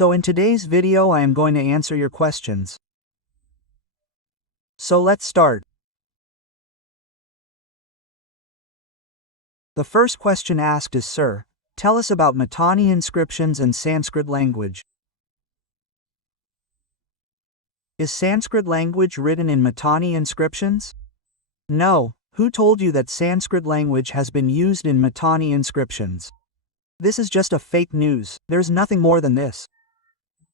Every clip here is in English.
So in today's video I am going to answer your questions. So let's start. The first question asked is, Sir, tell us about Mitanni inscriptions and Sanskrit language. Is Sanskrit language written in Mitanni inscriptions? No. Who told you that Sanskrit language has been used in Mitanni inscriptions? This is just a fake news. There's nothing more than this.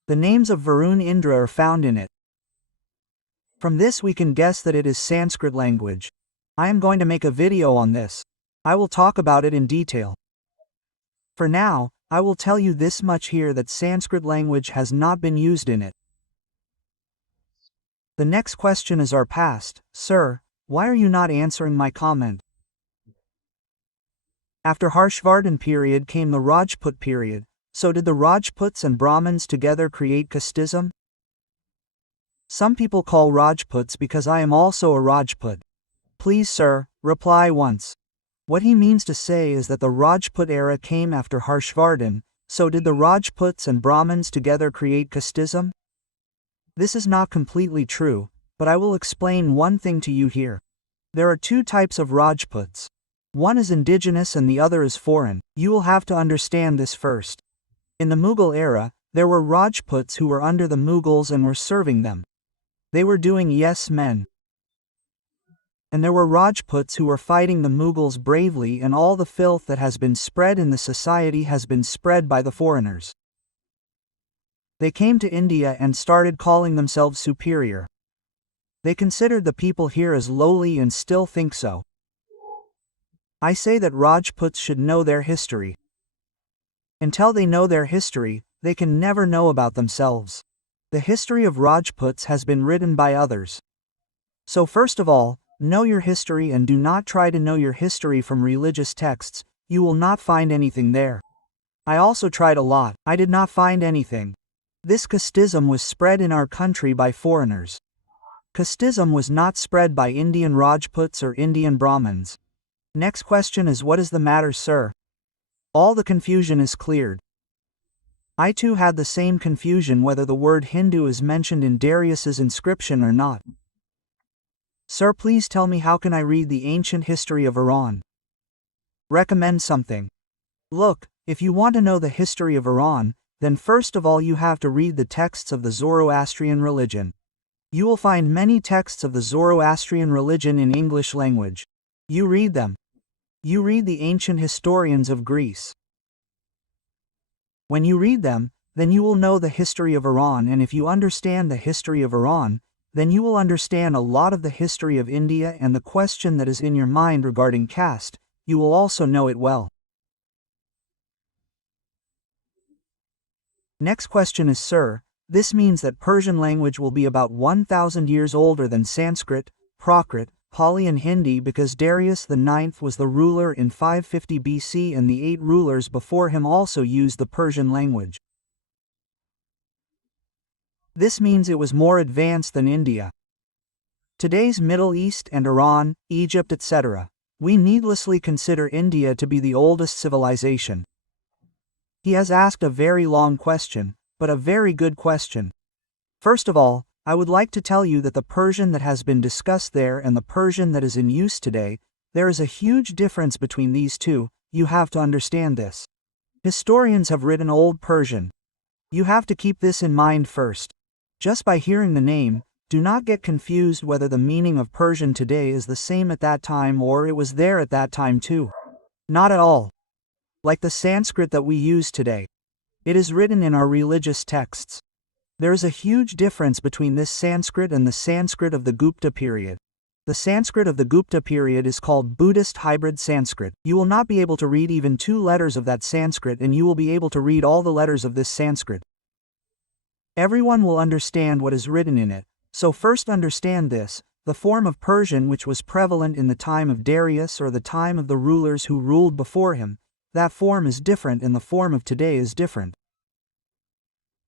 The names of Varun Indra are found in it. From this we can guess that it is Sanskrit language. I am going to make a video on this. I will talk about it in detail. For now, I will tell you this much here, that Sanskrit language has not been used in it. The next question is our past. Sir, why are you not answering my comment? After Harshvardhan period came the Rajput period. So did the Rajputs and Brahmins together create casteism? Some people call Rajputs because I am also a Rajput. Please sir, reply once. What he means to say is that the Rajput era came after Harshvardhan, so did the Rajputs and Brahmins together create casteism? This is not completely true, but I will explain one thing to you here. There are two types of Rajputs. One is indigenous and the other is foreign. You will have to understand this first. In the Mughal era, there were Rajputs who were under the Mughals and were serving them. They were doing yes men. And there were Rajputs who were fighting the Mughals bravely, and all the filth that has been spread in the society has been spread by the foreigners. They came to India and started calling themselves superior. They considered the people here as lowly and still think so. I say that Rajputs should know their history. Until they know their history, they can never know about themselves. The history of Rajputs has been written by others. So first of all, know your history and do not try to know your history from religious texts. You will not find anything there. I also tried a lot. I did not find anything. This casteism was spread in our country by foreigners. Casteism was not spread by Indian Rajputs or Indian Brahmins. Next question is, what is the matter, sir? All the confusion is cleared. I too had the same confusion whether the word Hindu is mentioned in Darius's inscription or not. Sir, please tell me, how can I read the ancient history of Iran? Recommend something. Look, if you want to know the history of Iran, then first of all you have to read the texts of the Zoroastrian religion. You will find many texts of the Zoroastrian religion in English language. You read them. You read the ancient historians of Greece. When you read them, then you will know the history of Iran, and if you understand the history of Iran, then you will understand a lot of the history of India, and the question that is in your mind regarding caste, you will also know it well. Next question is, sir, this means that Persian language will be about 1,000 years older than Sanskrit, Prakrit, Pali and Hindi, because Darius IX was the ruler in 550 BC and the 8 rulers before him also used the Persian language. This means it was more advanced than India. Today's Middle East and Iran, Egypt, etc. We needlessly consider India to be the oldest civilization. He has asked a very long question, but a very good question. First of all, I would like to tell you that the Persian that has been discussed there and the Persian that is in use today, there is a huge difference between these two. You have to understand this. Historians have written Old Persian. You have to keep this in mind first. Just by hearing the name, do not get confused whether the meaning of Persian today is the same at that time or it was there at that time too. Not at all. Like the Sanskrit that we use today. It is written in our religious texts. There is a huge difference between this Sanskrit and the Sanskrit of the Gupta period. The Sanskrit of the Gupta period is called Buddhist hybrid Sanskrit. You will not be able to read even 2 letters of that Sanskrit, and you will be able to read all the letters of this Sanskrit. Everyone will understand what is written in it. So first understand this, the form of Persian which was prevalent in the time of Darius or the time of the rulers who ruled before him, that form is different and the form of today is different.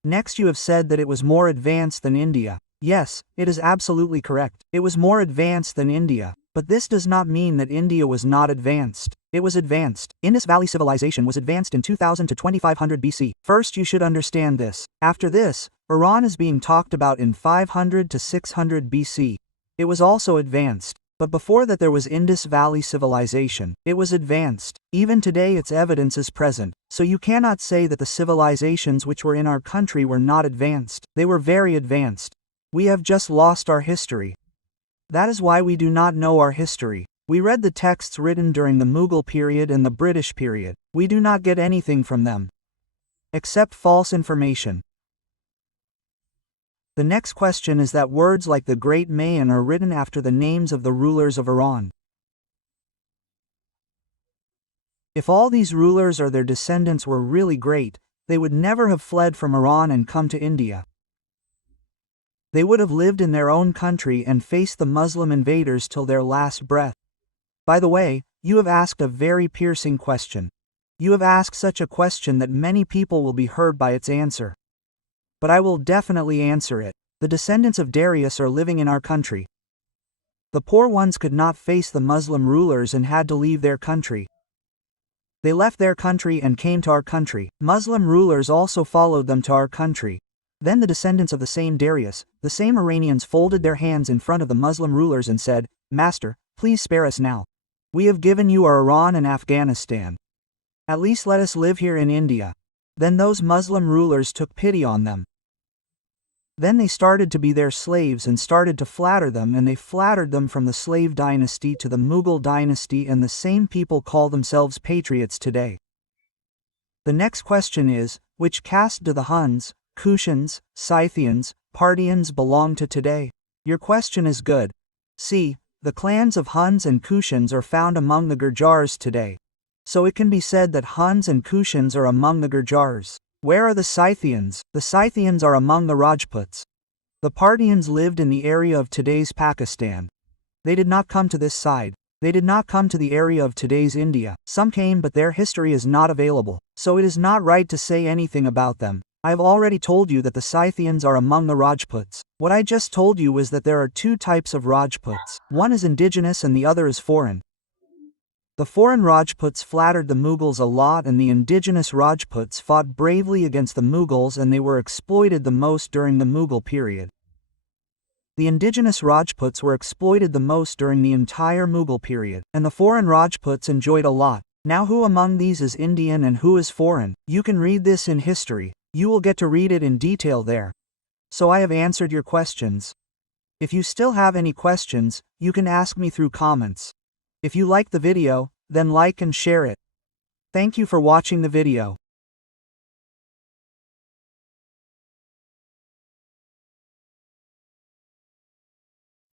Next, you have said that it was more advanced than India. Yes, it is absolutely correct. It was more advanced than India, but this does not mean that India was not advanced. It was advanced. Indus Valley Civilization was advanced in 2000 to 2500 BC. First, you should understand this. After this, Iran is being talked about in 500 to 600 BC. It was also advanced. But before that there was Indus Valley Civilization. It was advanced. Even today its evidence is present. So you cannot say that the civilizations which were in our country were not advanced. They were very advanced. We have just lost our history. That is why we do not know our history. We read the texts written during the Mughal period and the British period. We do not get anything from them, except false information. The next question is that words like the Great Mayan are written after the names of the rulers of Iran. If all these rulers or their descendants were really great, they would never have fled from Iran and come to India. They would have lived in their own country and faced the Muslim invaders till their last breath. By the way, you have asked a very piercing question. You have asked such a question that many people will be hurt by its answer. But I will definitely answer it. The descendants of Darius are living in our country. The poor ones could not face the Muslim rulers and had to leave their country. They left their country and came to our country. Muslim rulers also followed them to our country. Then the descendants of the same Darius, the same Iranians, folded their hands in front of the Muslim rulers and said, "Master, please spare us now. We have given you our Iran and Afghanistan. At least let us live here in India." Then those Muslim rulers took pity on them. Then they started to be their slaves and started to flatter them, and they flattered them from the slave dynasty to the Mughal dynasty, and the same people call themselves patriots today. The next question is, which caste do the Huns, Kushans, Scythians, Parthians belong to today? Your question is good. See, the clans of Huns and Kushans are found among the Gurjars today. So it can be said that Huns and Kushans are among the Gurjars. Where are the Scythians? The Scythians are among the Rajputs. The Parthians lived in the area of today's Pakistan. They did not come to this side. They did not come to the area of today's India. Some came, but their history is not available. So it is not right to say anything about them. I have already told you that the Scythians are among the Rajputs. What I just told you was that there are two types of Rajputs. One is indigenous and the other is foreign. The foreign Rajputs flattered the Mughals a lot, and the indigenous Rajputs fought bravely against the Mughals, and they were exploited the most during the Mughal period. The indigenous Rajputs were exploited the most during the entire Mughal period, and the foreign Rajputs enjoyed a lot. Now who among these is Indian and who is foreign? You can read this in history. You will get to read it in detail there. So I have answered your questions. If you still have any questions, you can ask me through comments. If you like the video, then like and share it. Thank you for watching the video.